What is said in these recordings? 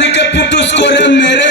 দিকে পুটুস করে মেরে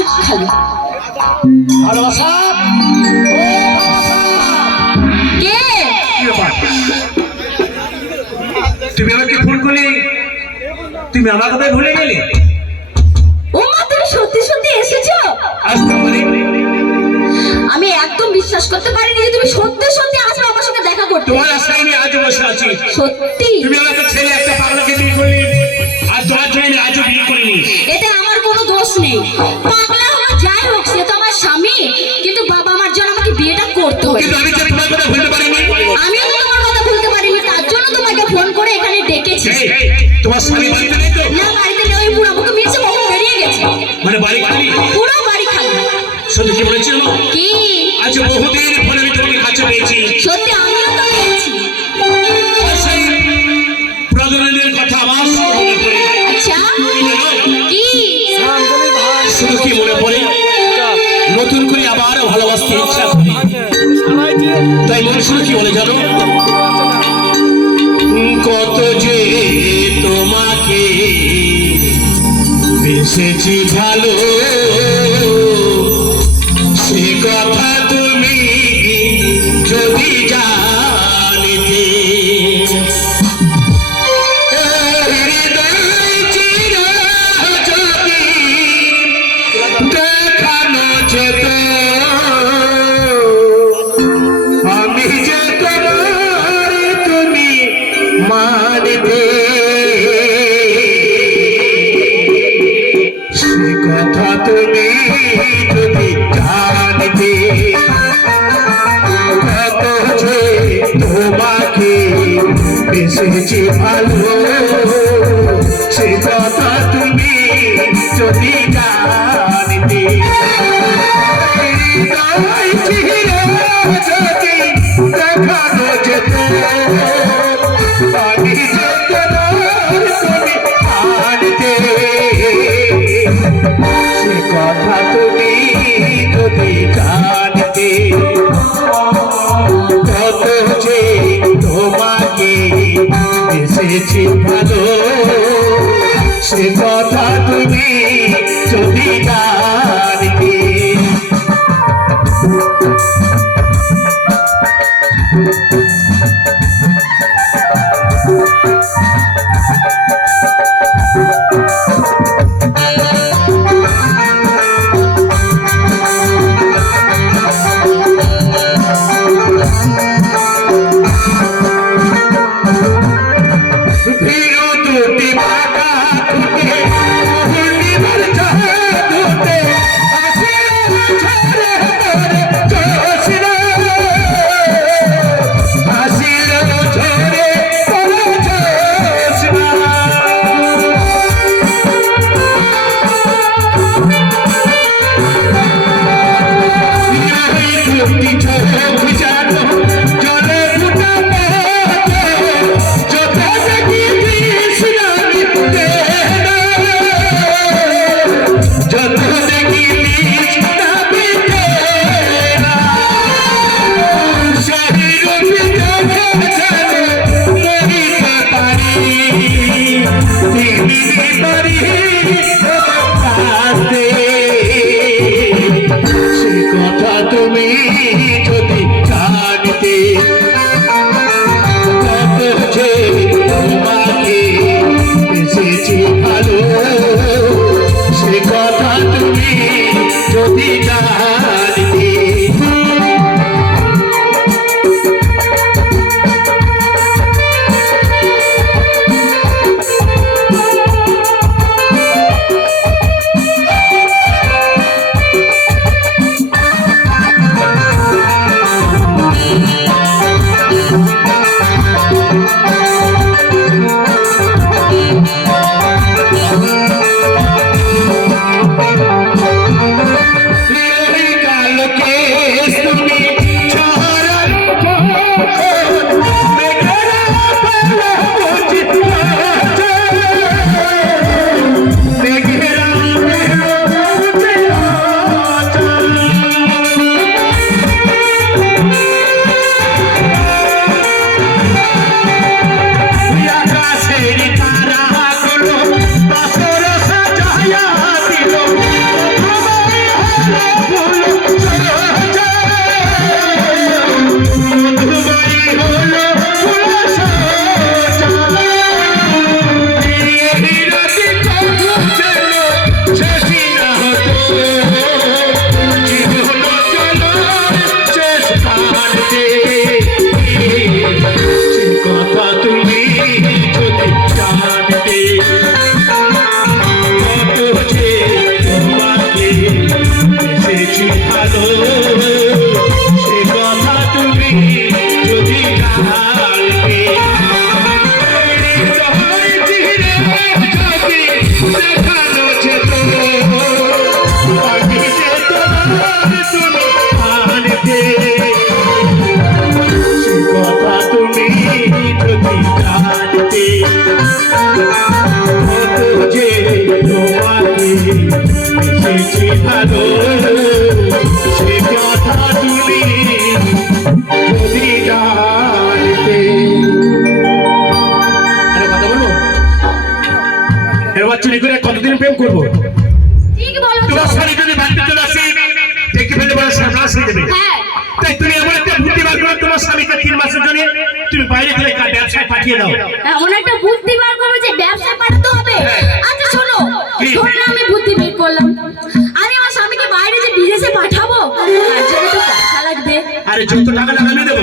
খালি ভালোবাসা? কে? তুমি আমাকে ফোন করলে? তুমি আমার কথা ভুলে গেলে? ও মা তুমি সত্যি সত্যি এসেছ? আমি একদম বিশ্বাস করতে পারিনি যে তুমি সত্যি সত্যি আসবে আমার সঙ্গে দেখা করতে তোমার আশায় আমি আজও বসে আছি। সত্যি কথা পারিনি। আমিও তোমার কথা ভুলতে পারিনি তার জন্য তোমাকে ফোন করে এখানে ডেকেছি। তোমার স্বামী বাড়িতে নেই তো? না বাড়িতে নেই ওই বুড়াবুকে মিলছে কখন বেরিয়ে গেছে। মানে বাড়ি খালি? পুরো বাড়ি খালি। সত্যি কি বলেছিল? কি? আজ বহুদিন পরে আমি তোমাকে কাছে পেয়েছি। সত্যি আমিও তো পেয়েছি। প্রজননের কথা আমার মনে পড়ে। আচ্ছা কি? শুধু কি মনে পড়ে? নতুন করে আবার ভালোবাসতে ইচ্ছা শুধু কি বলে জানো কত যে তোমাকে বেসেছি ভালো। বেসেছি ভালো এসেছি ভালো সে Oh. চুরি করে কতদিন প্রেম করব? ঠিক বলেছ। তোমার স্বামী যদি বাড়িতে চলে আসে দেখে ফেলে বলে সর্বনাশ হয়ে যাবে হ্যাঁ। তাই তুমি এমন একটা বুদ্ধি বার করো তোমার স্বামীকে তিন মাসের জন্য তুমি বাইরে থেকে ব্যবসায় পাঠিয়ে দাও। এমন একটা বুদ্ধি বার করবে যে ব্যবসা পাঠাতে হবে। আচ্ছা শোনো কি? ধরে নাও আমি বুদ্ধি বের করলাম। আমি আমার স্বামীকে বাইরে যে বিদেশে পাঠাবো? তার জন্য তো পয়সা লাগবে। আরে যত টাকা লাগবে আমি দেবো।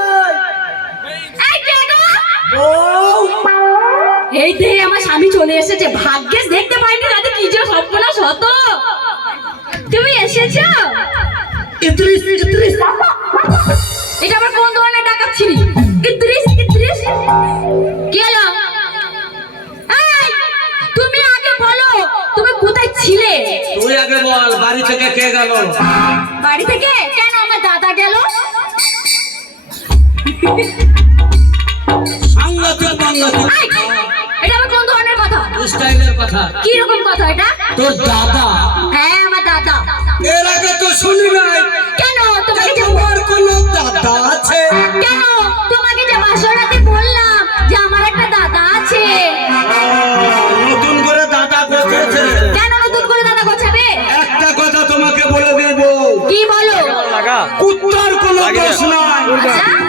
এই দে আমার স্বামী চলে এসেছে। ভাগ্যেস দেখতে পাইনি রাতে কি যে স্বপ্ন শত তুমি এসেছ? ইদ্রিস ইদ্রিস এটা আবার কোন ধরনের টাকা ছিলি? ইদ্রিস ইদ্রিস কি হলো? তুমি আগে বলো তুমি কোথায় ছিলে? তুই আগে বল বাড়ি থেকে কে গেল? বাড়ি থেকে? কেন আমার দাদা গেল? সাংঘাতিক বাংলাদেশ স্টাইলের কথা। কি রকম কথা এটা? তোর দাদা। হ্যাঁ আমার দাদা। এর আগে তো শুনি নাই। কেন তোমাকে যে তোমার কোন দাদা আছে? কেন তোমাকে যে বাসরাতে বললাম যে আমার একটা দাদা আছে। নতুন করে দাদা বসেছে কেন নতুন করে দাদা গোছাবে? একটা কথা তোমাকে বলে দেব। কি বলো? কুত্তার কোনো দোষ নাই।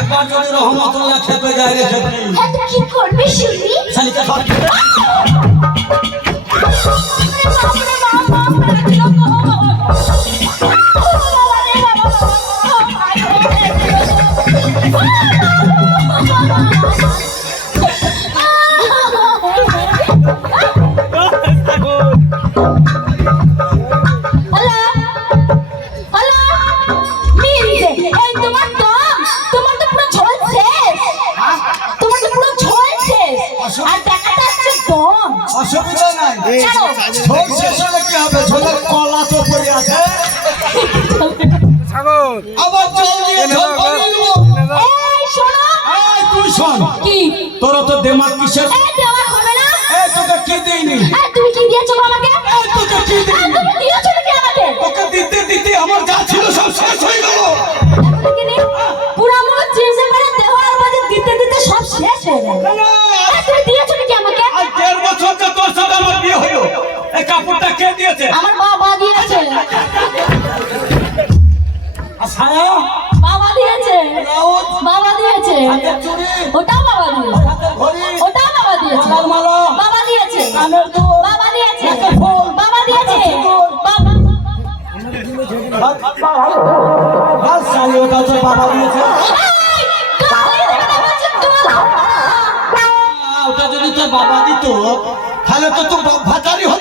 একবার যদি রহমতুল্লাহ খেপে যায় রে কি করবে শুনি? শালিকা ধর অসুবিধা নাই। ঝোল শেষ হলে কি হবে? ঝোলের কলা তো পড়ে আছে। আবার জল দিয়ে ঝোল বানিয়ে নেব। এই, তুই শোন। তোর তো দেমাগ কিসের? এই দেওয়া হবে না? এই তোকে কি দিইনি? তুমি কি দিয়েছ আমাকে? তোকে কি এই, এই কাপড়টা কে দিয়েছে? আমার বাবা দিয়েছে। ছায়া? বাবা দিয়েছে। বাবা দিয়েছে। ওটাও বাবা দিয়েছে। ওটাও বাবা দিয়েছে। বাবা দিয়েছে। বাবা দিয়েছে। বাবা দিয়েছে। ওটা। ওটা যদি তোর বাবা দিত তাহলে তো তুই ভাতারি হতি।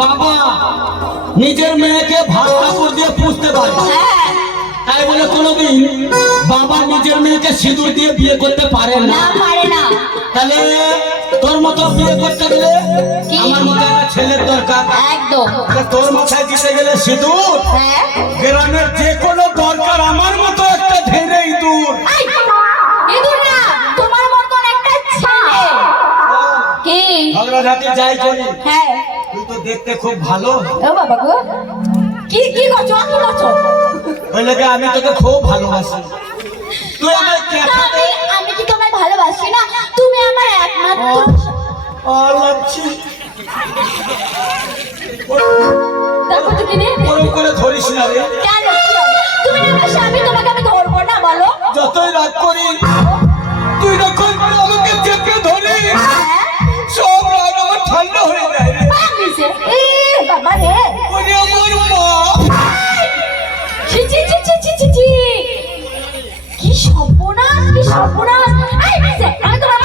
বাবা নিজের মেয়েকে ভাত কাপড় দিয়ে পুষতে পারে হ্যাঁ, তাই বলে কোনোদিন বাবা নিজের মেয়েকে সিঁদুর দিয়ে বিয়ে করতে পারে না পারে না। তাহলে তোর মতো বিয়ে করতে গেলে কি? আমার মতো একটা ছেলের দরকার একদম। তোর মাথায় দিতে গেলে সিঁদুর হ্যাঁ। গ্রামের যে কোনো দরকার আমার মতো একটা ধেরে ইঁদুর আই, ইঁদুর না, তোমার মতন একটা ছেলে। কি? ঝগড়াঝাটি যাই করি হ্যাঁ। তুই তো দেখতে খুব ভালো ও বাবা গো। কি কি করছ কি করছ ওই আমি তোকে খুব ভালোবাসি। তুই আমার ক্যাফেতে আমি আমি কি তোমায় ভালোবাসি? না তুমি আমার একমাত্র লাগছি। দেখো তো কিনে। ওরকম করে ধরিস না রে। কেন? তুমি না আমার স্বামী তোমাকে আমি ধরবো না বলো। যতই রাগ করি তুই যখন আমাকে সর্বনাশ আমি তোমার